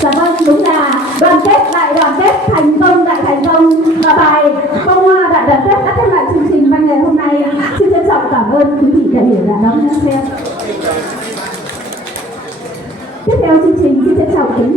Dạ vâng, đúng là đoàn kết thành công và bài bông hoa đại đoàn kết đã khép lại chương trình văn nghệ hôm nay. Xin trân trọng cảm ơn quý vị đại biểu đã đón xem. Tiếp theo chương trình xin trân trọng kính